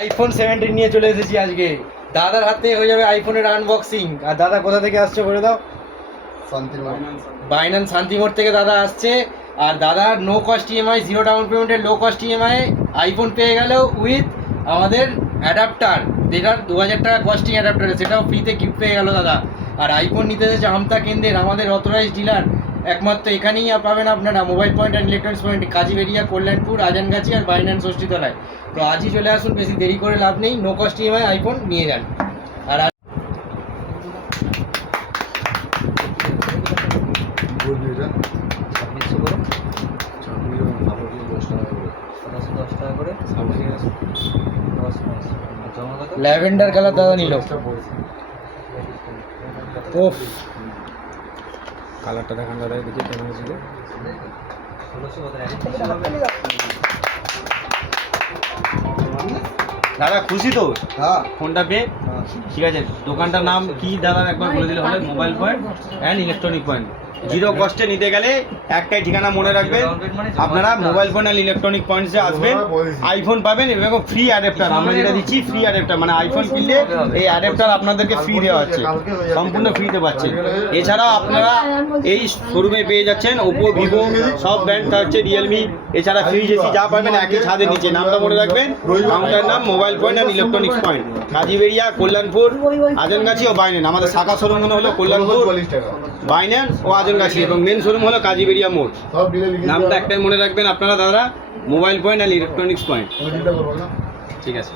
IPhone 17 নিয়ে চলে এসেছি আজকে। দাদার হাতে হয়ে যাবে আইফোনের আনবক্সিং। আর দাদা কোথা থেকে আসছে বলে দাও? বাইন্যান্স শান্তিমোড় থেকে দাদা আসছে। আর দাদা no cost EMI, zero down পেমেন্টের লো কস্ট ইএমআই আইফোন পেয়ে গেল উইথ আমাদের অ্যাডাপ্টার, যেটা 2000 টাকা কস্টিং অ্যাডাপ্টার, সেটাও ফ্রিতে গিফট পেয়ে গেল দাদা। আর আইফোন নিতে এসেছে আমতা কেন্দ্রের আমাদের অথরাইজ ডিলার, একমাত্র এখানেই পাবেন আপনারা mobile point and electronics point, Kajiberia, Kalyanpur, Ajangachhi আর বাইন্যান্স ষষ্ঠীতলায়। তো আজই চলে আসুন, বেশি দেরি করে লাভ নেই, নো কস্ট ইএমআই আইফোন নিয়ে যান। আর ল্যাভেন্ডার কালার দাদা নিল। ওফ, কালারটা দেখান দাদা, দেখি কেমন ছিল। দাদা খুশি তো? হ্যাঁ, ফোনটা পেয়ে? ঠিক আছে, দোকানটার নাম কি দাদা একবার বলে দিলে হবে? Mobile point and electronic point. Zero কস্টে নিতে গেলে একটাই ঠিকানা মনে রাখবেন, আপনারা মোবাইল ফোন অ্যান্ড ইলেকট্রনিক পয়েন্টসে আসবেন, আইফোন পাবেন এবং ফ্রি অ্যাডাপ্টার। আমরা যেটা দিচ্ছি ফ্রি অ্যাডাপ্টার, মানে আইফোন কিনলে এই অ্যাডাপ্টার আপনাদেরকে ফ্রি দেওয়া হচ্ছে, সম্পূর্ণ ফ্রিতে পাচ্ছেন। এছাড়াও আপনারা এই শোরুমে পেয়ে যাচ্ছেন ওপো, ভিভো সব ব্র্যান্ড, হচ্ছে রিয়েলমি, এছাড়া ফ্রিজ, এসি যা পাবেন একই ছাদের নিচে। নামটা মনে রাখবেন, কাউন্টার নাম mobile point and electronics point, Kajiberia, Kalyanpur, Ajangachhi ও বাইন্যান্স। আমাদের শাখা শোরুমগুলো হলো কল্যাণপুর, বাইন্যান্স ও আজানগাছি, এবং মেন শোরুম হলো কাজীবেরিয়া মোড়। নামটা একটাই মনে রাখবেন আপনারা দাদা, mobile point and electronics point. ঠিক আছে।